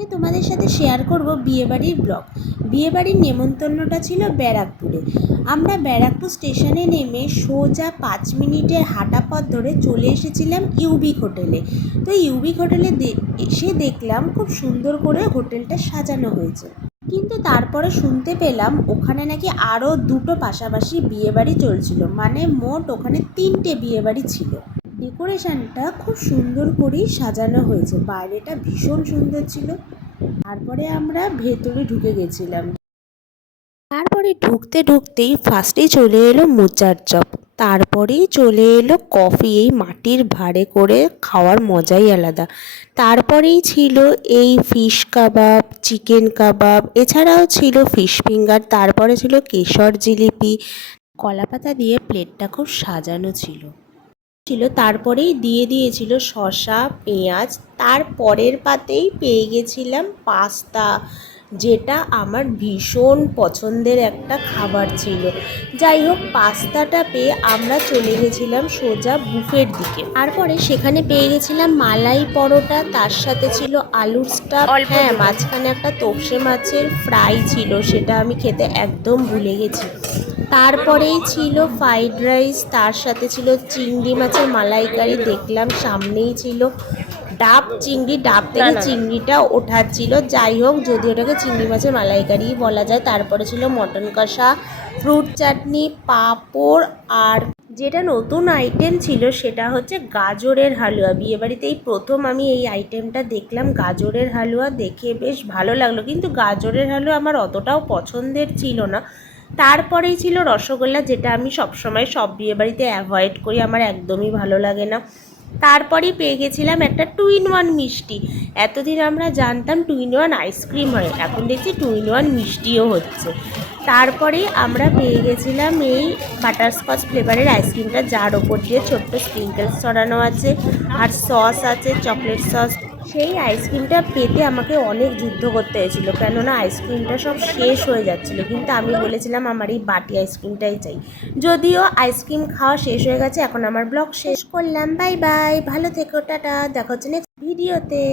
আজকে তোমাদের সাথে শেয়ার করব বিয়েবাড়ির ব্লগ। বিয়েবাড়ির নেমন্তন্নটা ছিল ব্যারাকপুরে। আমরা ব্যারাকপুর স্টেশনে নেমে সোজা 5 মিনিটের হাঁটা পথ ধরে চলে এসেছিলাম ইউবিক হোটেলে। তো ইউবিক হোটেলে এসে দেখলাম খুব সুন্দর করে হোটেলটা সাজানো হয়েছে, কিন্তু তারপরে শুনতে পেলাম ওখানে নাকি আরও দুটো পাশাপাশি বিয়েবাড়ি চলছিল, মানে মোট ওখানে 3টে বিয়েবাড়ি ছিল। ডেকোরেশনটা খুব সুন্দর করেই সাজানো হয়েছে, বাইরেটা ভীষণ সুন্দর ছিল। তারপরে আমরা ভেতরে ঢুকে গেছিলাম। তারপরে ঢুকতে ঢুকতেই ফার্স্টেই চলে এলো মোচার চপ, তারপরেই চলে এলো কফি। এই মাটির ভাঁড়ে করে খাওয়ার মজাই আলাদা। তারপরেই ছিল এই ফিশ কাবাব, চিকেন কাবাব, এছাড়াও ছিল ফিশ ফিঙ্গার, তারপরে ছিল কেশর জিলিপি। কলাপাতা দিয়ে প্লেটটা খুব সাজানো ছিল। তারপরেই দিয়ে দিয়েছিল শসা, পেঁয়াজ। তার পরের পাতেই পেয়ে গেছিলাম পাস্তা, যেটা আমার ভীষণ পছন্দের একটা খাবার ছিল। যাই হোক, পাস্তাটা পেয়ে আমরা চলে গেছিলাম সোজা বুফের দিকে। তারপরে সেখানে পেয়ে গেছিলাম মালাই পরোটা, তার সাথে ছিল আলুর স্টাফ, হ্যাঁ মাঝখানে একটা তোপসে মাছের ফ্রাই ছিল, সেটা আমি খেতে একদম ভুলে গেছি। তারপরেই ছিল ফ্রাইড রাইস, তার সাথে ছিল চিংড়ি মাছের মালাইকারি। দেখলাম সামনেই ছিল ডাব চিংড়ি, ডাব থেকে চিংড়িটা ওঠাচ্ছিল। যাই হোক, যদি ওটাকে চিংড়ি মাছের মালাইকারি বলা যায়। তারপরে ছিল মটন কষা, ফ্রুট চাটনি, পাঁপড়, আর যেটা নতুন আইটেম ছিল সেটা হচ্ছে গাজরের হালুয়া। বিয়েবাড়িতেই প্রথম আমি এই আইটেমটা দেখলাম, গাজরের হালুয়া। দেখে বেশ ভালো লাগলো, কিন্তু গাজরের হালুয়া আমার অতটাও পছন্দের ছিল না। তারপরেই ছিল রসগোল্লা, যেটা আমি সবসময় সব বিয়েবাড়িতে অ্যাভয়েড করি, আমার একদমই ভালো লাগে না। তারপরেই পেয়ে গেছিলাম একটা 2 in 1 মিষ্টি। এতদিন আমরা জানতাম 2 in 1 আইসক্রিম হয়, এখন দেখছি 2 in 1 মিষ্টিও হচ্ছে। তারপরে আমরা পেয়ে গেছিলাম এই বাটারস্কচ ফ্লেভারের আইসক্রিমটা, যার ওপর দিয়ে ছোট্ট স্প্রিঙ্কেলস ছড়ানো আছে, আর সস আছে, চকলেট সস। সেই আইসক্রিমটা পেতে আমাকে অনেক যুদ্ধ করতে হয়েছিল, কেননা আইসক্রিমটা সব শেষ হয়ে যাচ্ছিলো, কিন্তু আমি বলেছিলাম আমার এই বাটি আইসক্রিমটাই চাই। যদিও আইসক্রিম খাওয়া শেষ হয়ে গেছে। এখন আমার ব্লগ শেষ করলাম। বাই বাই, ভালো থেকো, টাটা, দেখা হচ্ছে নেক্সট ভিডিওতে।